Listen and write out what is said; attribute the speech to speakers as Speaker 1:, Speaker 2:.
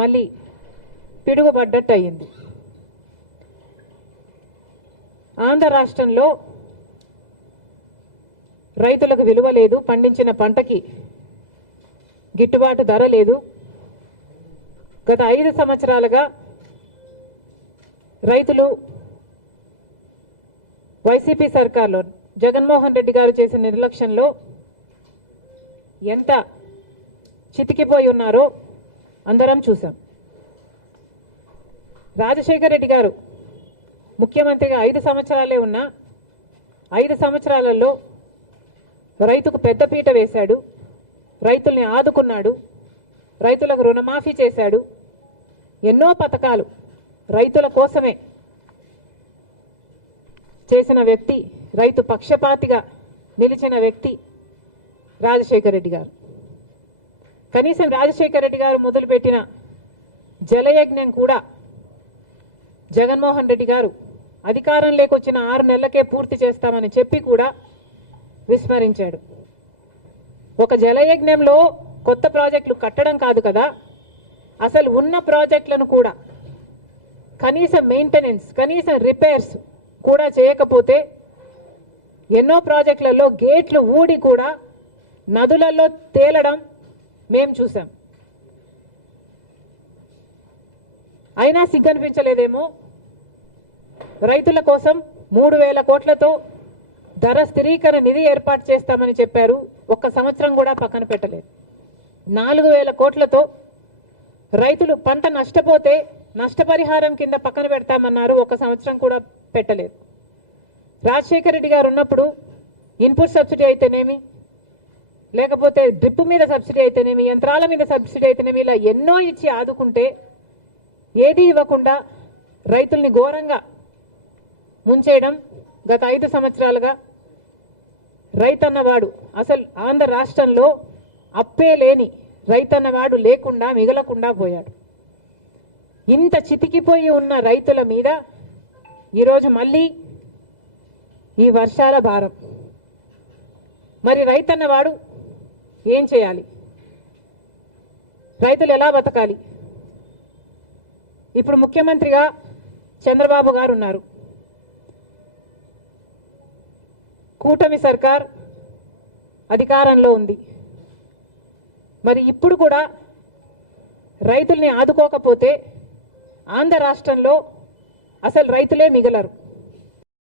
Speaker 1: మళ్ళీ పిడుగుపడ్డట్టు అయింది ఆంధ్ర రాష్ట్రంలో రైతులకు విలువ లేదు పండించిన పంటకి గిట్టుబాటు ధర లేదు. గత ఐదు సంవత్సరాలుగా రైతులు వైసీపీ సర్కార్లో జగన్మోహన్ రెడ్డి గారు చేసిన నిర్లక్ష్యంలో ఎంత చితికిపోయి ఉన్నారో అందరం చూసాం రాజశేఖర రెడ్డి గారు ముఖ్యమంత్రిగా ఐదు సంవత్సరాలే ఉన్నా ఐదు సంవత్సరాలలో రైతుకు పెద్దపీట వేశాడు రైతుల్ని ఆదుకున్నాడు రైతులకు రుణమాఫీ చేశాడు. ఎన్నో పథకాలు రైతుల కోసమే చేసిన వ్యక్తి రైతు పక్షపాతిగా నిలిచిన వ్యక్తి రాజశేఖర రెడ్డి గారు. కనీసం రాజశేఖర రెడ్డి గారు మొదలుపెట్టిన జలయజ్ఞం కూడా జగన్మోహన్ రెడ్డి గారు అధికారం లేకొచ్చిన ఆరు నెలలకే పూర్తి చేస్తామని చెప్పి కూడా విస్మరించాడు. ఒక జలయజ్ఞంలో కొత్త ప్రాజెక్టులు కట్టడం కాదు కదా? అసలు ఉన్న ప్రాజెక్టులను కూడా కనీసం మెయింటెనెన్స్ కనీసం రిపేర్స్ కూడా చేయకపోతే ఎన్నో ప్రాజెక్టులలో గేట్లు ఊడి కూడా నదులలో తేలడం మేము చూసాం. అయినా సిగ్గనిపించలేదేమో? రైతుల కోసం మూడు వేల కోట్లతో ధర స్థిరీకరణ నిధి ఏర్పాటు చేస్తామని చెప్పారు. ఒక్క సంవత్సరం కూడా పక్కన పెట్టలేదు. నాలుగు వేల కోట్లతో రైతులు పంట నష్టపోతే నష్టపరిహారం కింద పక్కన పెడతామన్నారు. ఒక సంవత్సరం కూడా పెట్టలేదు. రాజశేఖర రెడ్డి గారు ఉన్నప్పుడు ఇన్పుట్ సబ్సిడీ అయితేనేమి? లేకపోతే డ్రిప్ మీద సబ్సిడీ అయితేనేమి యంత్రాల మీద సబ్సిడీ అయితేనేమి ఇలా ఎన్నో ఇచ్చి ఆదుకుంటే ఏది ఇవ్వకుండా రైతుల్ని ఘోరంగా ముంచేయడం గత ఐదు సంవత్సరాలుగా రైతన్నవాడు అసలు ఆంధ్ర రాష్ట్రంలో అప్పే లేని రైతన్నవాడు లేకుండా మిగలకుండా పోయాడు. ఇంత చితికిపోయి ఉన్న రైతుల మీద ఈరోజు మళ్ళీ ఈ వర్షాల భారం. మరి రైతన్నవాడు ఏం చేయాలి? రైతులు ఎలా బతకాలి? ఇప్పుడు ముఖ్యమంత్రిగా చంద్రబాబు గారు ఉన్నారు. కూటమి సర్కార్ అధికారంలో ఉంది. మరి ఇప్పుడు కూడా రైతుల్ని ఆదుకోకపోతే ఆంధ్ర రాష్ట్రంలో అసలు రైతులే మిగలరు.